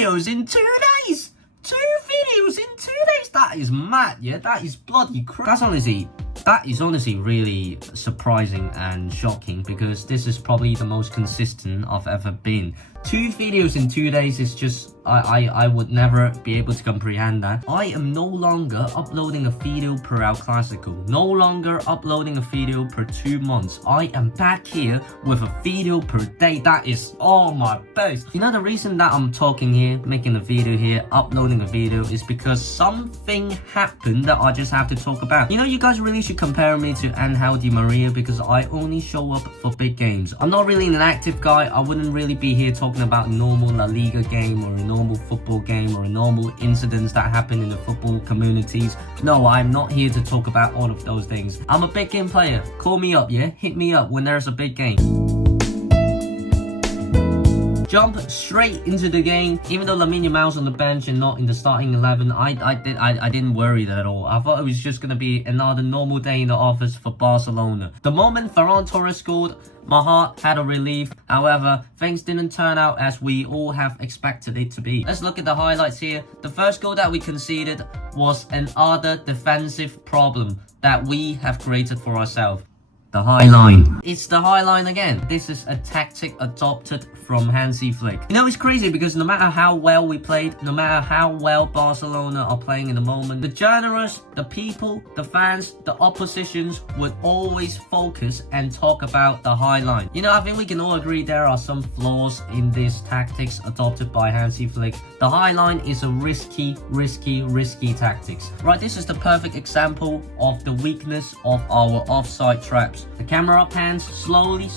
videos in 2 days. 2 videos in 2 days. That is mad, yeah. That is bloody crap. That is honestly really surprising and shocking, because this is probably the most consistent I've ever been. 2 videos in 2 days is just, I would never be able to comprehend that. I am no longer uploading a video per El Clasico. No longer uploading a video per 2 months. I am back here with a video per day. That is, oh my best. You know, the reason that I'm talking here, making a video here, uploading a video, is because something happened that I just have to talk about. You know, you guys really should compare me to Angel Di Maria, because I only show up for big games. I'm not really an active guy. I wouldn't really be here talking about a normal La Liga game or a normal football game or a normal incidents that happen in the football communities. No, I'm not here to talk about all of those things. I'm a big game player. Call me up, yeah? Hit me up when there's a big game. Jump straight into the game. Even though Lamine Yamal's on the bench and not in the starting 11, I didn't worry that at all. I thought it was just gonna be another normal day in the office for Barcelona. The moment Ferran Torres scored, my heart had a relief. However, things didn't turn out as we all have expected it to be. Let's look at the highlights here. The first goal that we conceded was another defensive problem that we have created for ourselves. The high line. It's the high line again. This is a tactic adopted from Hansi Flick. You know, it's crazy because no matter how well we played, no matter how well Barcelona are playing in the moment, the journalists, the people, the fans, the oppositions would always focus and talk about the high line. You know, I think we can all agree there are some flaws in these tactics adopted by Hansi Flick. The high line is a risky tactics. Right, this is the perfect example of the weakness of our offside traps. The camera pans slowly.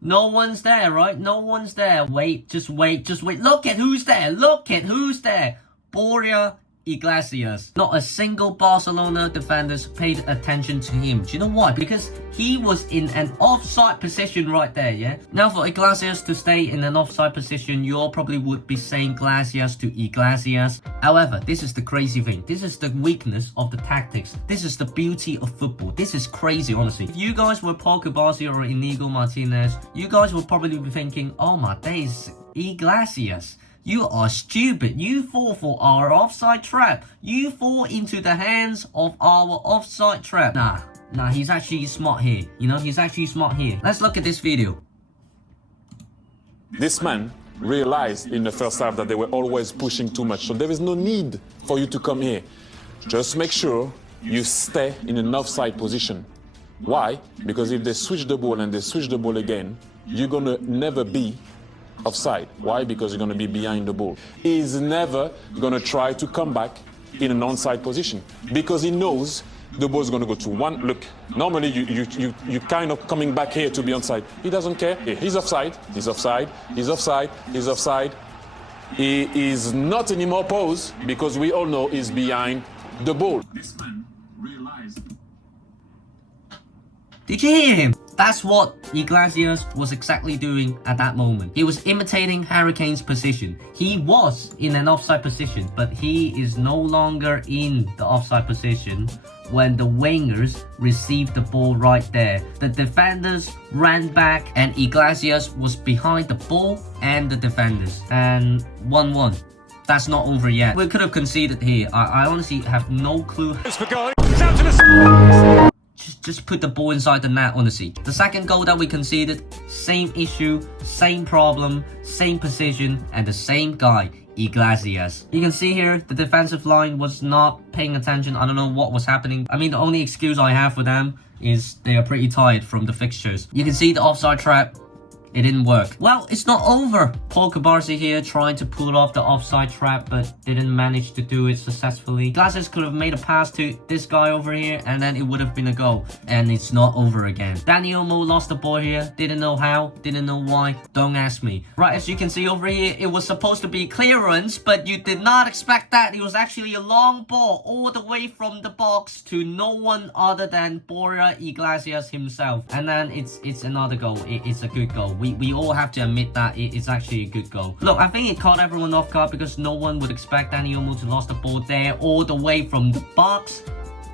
No one's there, right? No one's there. Wait, just wait. Look at who's there. Borja Iglesias. Not a single Barcelona defenders paid attention to him. Do you know why? Because he was in an offside position right there, yeah? Now for Iglesias to stay in an offside position, you all probably would be saying Glacias to Iglesias. However, this is the crazy thing. This is the weakness of the tactics. This is the beauty of football. This is crazy, honestly. If you guys were Paul Kubasi or Inigo Martinez, you guys would probably be thinking, oh my days, Iglesias. You are stupid. You fall for our offside trap. You fall into the hands of our offside trap. Nah, he's actually smart here. You know, he's actually smart here. Let's look at this video. This man realized in the first half that they were always pushing too much. So there is no need for you to come here. Just make sure you stay in an offside position. Why? Because if they switch the ball and they switch the ball again, you're going to never be offside. Why? Because you're going to be behind the ball. He's never going to try to come back in an onside position because he knows the ball is going to go to one. Look, normally you kind of coming back here to be onside. He doesn't care. He's offside. He's offside. He's offside. He's offside. He is not anymore pose because we all know he's behind the ball. This man realized. Did you hear him? That's what Iglesias was exactly doing at that moment. He was imitating Harry Kane's position. He was in an offside position, but he is no longer in the offside position when the wingers received the ball right there. The defenders ran back and Iglesias was behind the ball and the defenders. And 1-1. That's not over yet. We could have conceded here. I honestly have no clue. Just put the ball inside the net, honestly. The second goal that we conceded, same issue, same problem, same position, and the same guy, Iglesias. You can see here, the defensive line was not paying attention. I don't know what was happening. I mean, the only excuse I have for them is they are pretty tired from the fixtures. You can see the offside trap. It didn't work. Well, it's not over. Paul Kubasi here trying to pull off the offside trap, but didn't manage to do it successfully. Glacias could have made a pass to this guy over here, and then it would have been a goal. And it's not over again. Dani Olmo lost the ball here. Didn't know how. Didn't know why. Don't ask me. Right, as you can see over here, it was supposed to be clearance, but you did not expect that. It was actually a long ball all the way from the box to no one other than Borja Iglesias himself. And then it's another goal. It's a good goal. We all have to admit that it's actually a good goal. Look, I think it caught everyone off guard because no one would expect Dani Olmo to lose the ball there all the way from the box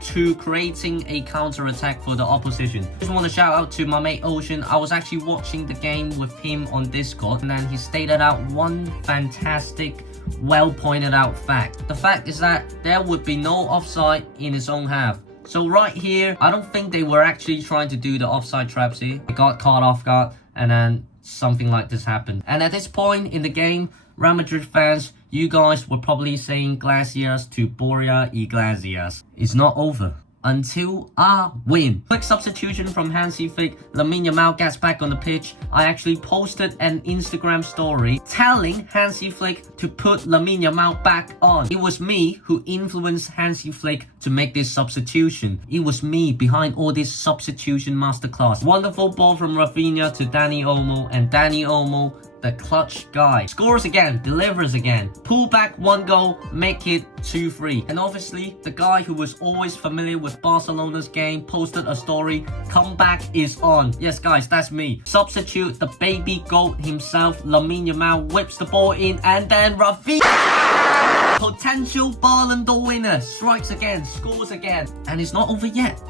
to creating a counter-attack for the opposition. Just want to shout out to my mate Ocean. I was actually watching the game with him on Discord, and then he stated out one fantastic, well pointed out fact. The fact is that there would be no offside in his own half. So right here, I don't think they were actually trying to do the offside traps here. They got caught off guard, and then something like this happened. And at this point in the game, Real Madrid fans, you guys were probably saying gracias to Borja Iglesias. It's not over until I win. Quick substitution from Hansi Flick. Lamine Yamal gets back on the pitch. I actually posted an Instagram story telling Hansi Flick to put Lamine Yamal back on. It was me who influenced Hansi Flick to make this substitution. It was me behind all this substitution masterclass. Wonderful ball from Rafinha to Dani Olmo, and Dani Olmo, the clutch guy, scores again, delivers again, pull back one goal, make it 2-3. And obviously, the guy who was always familiar with Barcelona's game posted a story, comeback is on. Yes guys, that's me. Substitute the baby goat himself, Lamine Yamal whips the ball in, and then Rafinha, potential Ballon d'Or winner, strikes again, scores again. And it's not over yet.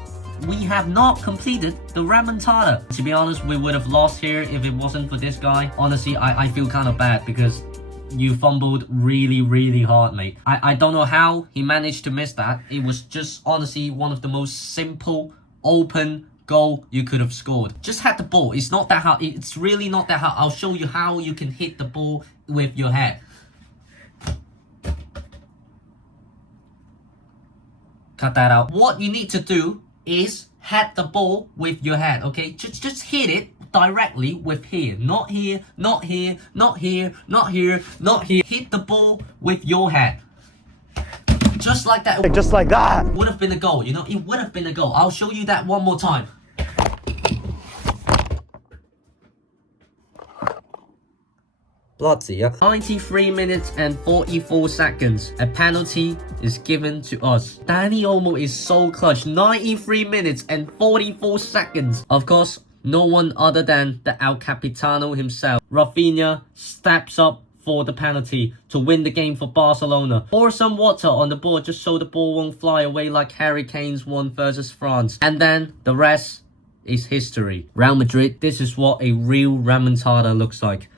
We have not completed the Remontada. To be honest, we would have lost here if it wasn't for this guy. Honestly, I feel kind of bad because you fumbled really, really hard, mate. I don't know how he managed to miss that. It was just honestly one of the most simple, open goal you could have scored. Just had the ball. It's not that hard. It's really not that hard. I'll show you how you can hit the ball with your head. Cut that out. What you need to do is hit the ball with your head, okay? Just hit it directly with here. Not here, not here, not here, not here, not here. Hit the ball with your head. Just like that. Just like that. Would have been a goal, you know? It would have been a goal. I'll show you that one more time. Bloody, yeah. 93 minutes and 44 seconds. A penalty is given to us. Dani Olmo is so clutch. 93 minutes and 44 seconds. Of course, no one other than the El Capitano himself. Rafinha steps up for the penalty to win the game for Barcelona. Pour some water on the ball just so the ball won't fly away like Harry Kane's one versus France. And then the rest is history. Real Madrid, this is what a real Remontada looks like.